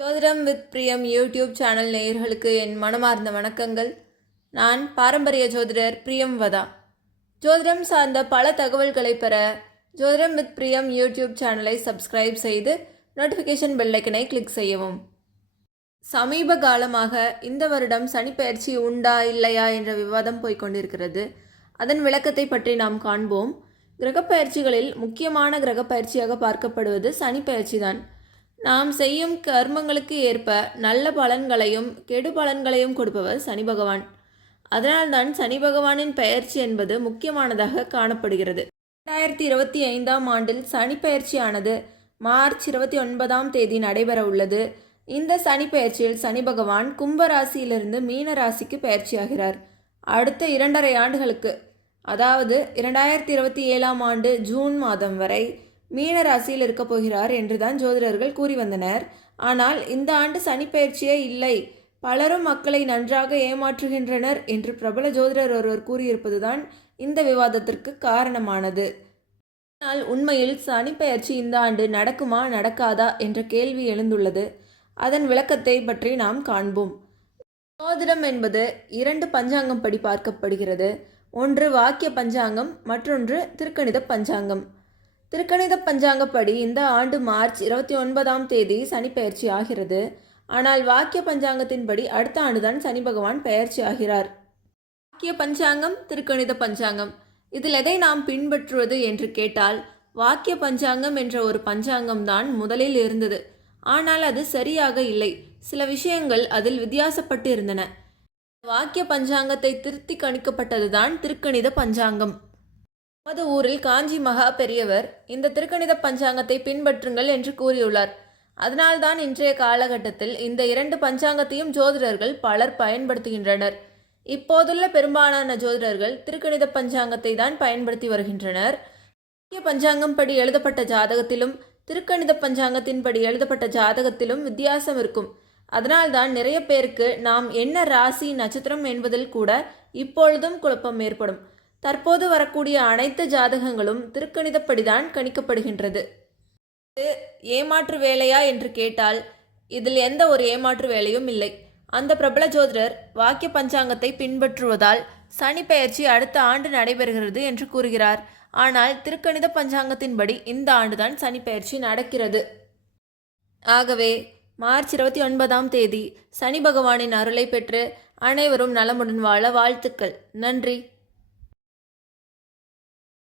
ஜோதிடம் வித் பிரியம் YouTube channel நேயர்களுக்கு என் மனமார்ந்த வணக்கங்கள். நான் பாரம்பரிய ஜோதிடர் பிரியம் வதா. ஜோதிடம் சார்ந்த பல தகவல்களை பெற ஜோதிடம் வித் பிரியம் யூடியூப் சேனலை சப்ஸ்கிரைப் செய்து நோட்டிஃபிகேஷன் பெல்லைக்கனை கிளிக் செய்யவும். சமீப காலமாக இந்த வருடம் சனிப்பெயர்ச்சி உண்டா இல்லையா என்ற விவாதம் போய்கொண்டிருக்கிறது. அதன் விளக்கத்தை பற்றி நாம் காண்போம். கிரகப்பெயர்ச்சிகளில் முக்கியமான கிரகப்பெயர்ச்சியாக பார்க்கப்படுவது சனிப்பெயர்ச்சி தான். நாம் செய்யும் கர்மங்களுக்கு ஏற்ப நல்ல பலன்களையும் கெடு பலன்களையும் கொடுப்பவர் சனி பகவான். அதனால்தான் சனி பகவானின் பெயர்ச்சி என்பது முக்கியமானதாக காணப்படுகிறது. 2025ஆம் ஆண்டில் சனி பெயர்ச்சியானது மார்ச் 29ஆம் நடைபெற உள்ளது. இந்த சனி பெயர்ச்சியில் சனி பகவான் கும்ப ராசியிலிருந்து மீன ராசிக்கு பெயர்ச்சியாகிறார். அடுத்த 2.5 ஆண்டுகளுக்கு, அதாவது 2027ஆம் ஆண்டு ஜூன் மாதம் வரை மீன ராசியில் இருக்க போகிறார் என்றுதான் ஜோதிடர்கள் கூறி வந்தனர். ஆனால் இந்த ஆண்டு சனிப்பெயர்ச்சியே இல்லை, பலரும் மக்களை நன்றாக ஏமாற்றுகின்றனர் என்று பிரபல ஜோதிடர் ஒருவர் கூறியிருப்பதுதான் இந்த விவாதத்திற்கு காரணமானது. ஆனால் உண்மையில் சனிப்பெயர்ச்சி இந்த ஆண்டு நடக்குமா நடக்காதா என்ற கேள்வி எழுந்துள்ளது. அதன் விளக்கத்தை பற்றி நாம் காண்போம். ஜோதிடம் என்பது 2 பஞ்சாங்கம் படி பார்க்கப்படுகிறது. ஒன்று வாக்கிய பஞ்சாங்கம், மற்றொன்று திருக்கணித பஞ்சாங்கம். திருக்கணித பஞ்சாங்கப்படி இந்த ஆண்டு மார்ச் 29ஆம் சனி பெயர்ச்சி ஆகிறது. ஆனால் வாக்கிய பஞ்சாங்கத்தின்படி அடுத்த ஆண்டுதான் சனி பகவான் பெயர்ச்சி ஆகிறார். வாக்கிய பஞ்சாங்கம், திருக்கணித பஞ்சாங்கம், இதில் எதை நாம் பின்பற்றுவது என்று கேட்டால், வாக்கிய பஞ்சாங்கம் என்ற ஒரு பஞ்சாங்கம் தான் முதலில் இருந்தது. ஆனால் அது சரியாக இல்லை. சில விஷயங்கள் அதில் வித்தியாசப்பட்டு இருந்தன. வாக்கிய பஞ்சாங்கத்தை திருத்தி கணிக்கப்பட்டதுதான் திருக்கணித பஞ்சாங்கம். நமது ஊரில் காஞ்சி மகா பெரியவர் இந்த திருக்கணித பஞ்சாங்கத்தை பின்பற்றுங்கள் என்று கூறியுள்ளார். அதனால்தான் இன்றைய காலகட்டத்தில் இந்த 2 பஞ்சாங்கத்தையும் ஜோதிடர்கள் பலர் பயன்படுத்துகின்றனர். இப்போதுள்ள பெரும்பாலான ஜோதிடர்கள் திருக்கணித பஞ்சாங்கத்தை தான் பயன்படுத்தி வருகின்றனர். வாக்கிய பஞ்சாங்கம் படி எழுதப்பட்ட ஜாதகத்திலும் திருக்கணித பஞ்சாங்கத்தின் படி எழுதப்பட்ட ஜாதகத்திலும் வித்தியாசம் இருக்கும். அதனால்தான் நிறைய பேருக்கு நாம் என்ன ராசி நட்சத்திரம் என்பதில் கூட இப்பொழுதும் குழப்பம் ஏற்படும். தற்போது வரக்கூடிய அனைத்து ஜாதகங்களும் திருக்கணிதப்படிதான் கணிக்கப்படுகின்றது. இது ஏமாற்று வேலையா என்று கேட்டால் இதில் எந்த ஒரு ஏமாற்று வேலையும் இல்லை. அந்த பிரபல ஜோதிடர் வாக்கிய பஞ்சாங்கத்தை பின்பற்றுவதால் சனி பெயர்ச்சி அடுத்த ஆண்டு நடைபெறுகிறது என்று கூறுகிறார். ஆனால் திருக்கணித பஞ்சாங்கத்தின்படி இந்த ஆண்டுதான் சனி பெயர்ச்சி நடக்கிறது. ஆகவே மார்ச் 29ஆம் சனி பகவானின் அருளை பெற்று அனைவரும் நலமுடன் வாழ வாழ்த்துக்கள். நன்றி.